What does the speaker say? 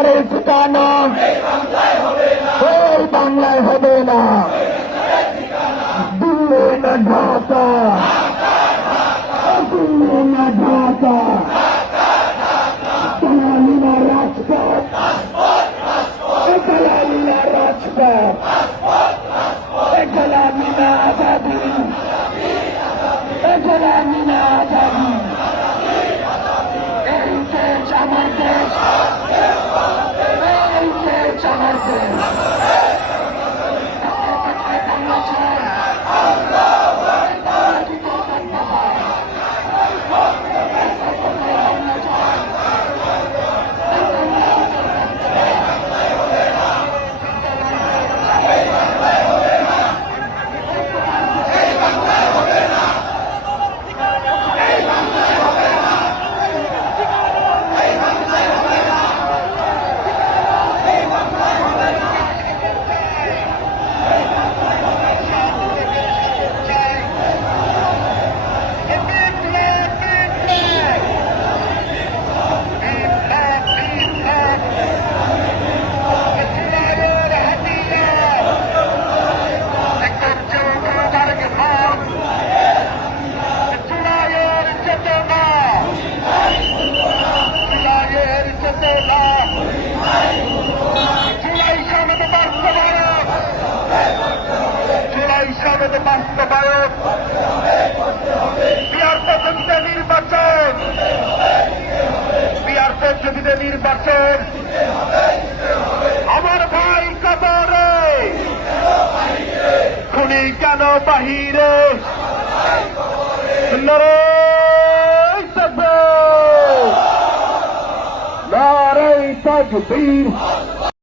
সরকারের ঠিকানা এই বাংলায় হবে না, দিল্লি না ঢাকা, দিল্লি না ঢাকা, দালালি না রাজপথ, দালালি না রাজপথ, দালালি না আজাদি, দালালি না আজাদি। এই দেশ আমার দেশ, এই দেশ আমার দেশ। বাস্তবায়ন বিহার পদ্ধতিতে নির্বাচন, বিহার পদ্ধতিতে নির্বাচন। আমার ভাই কবরে, খুনি কেন বাহিরে? নারায়ে তাকবীর, নারায়ে তাকবীর।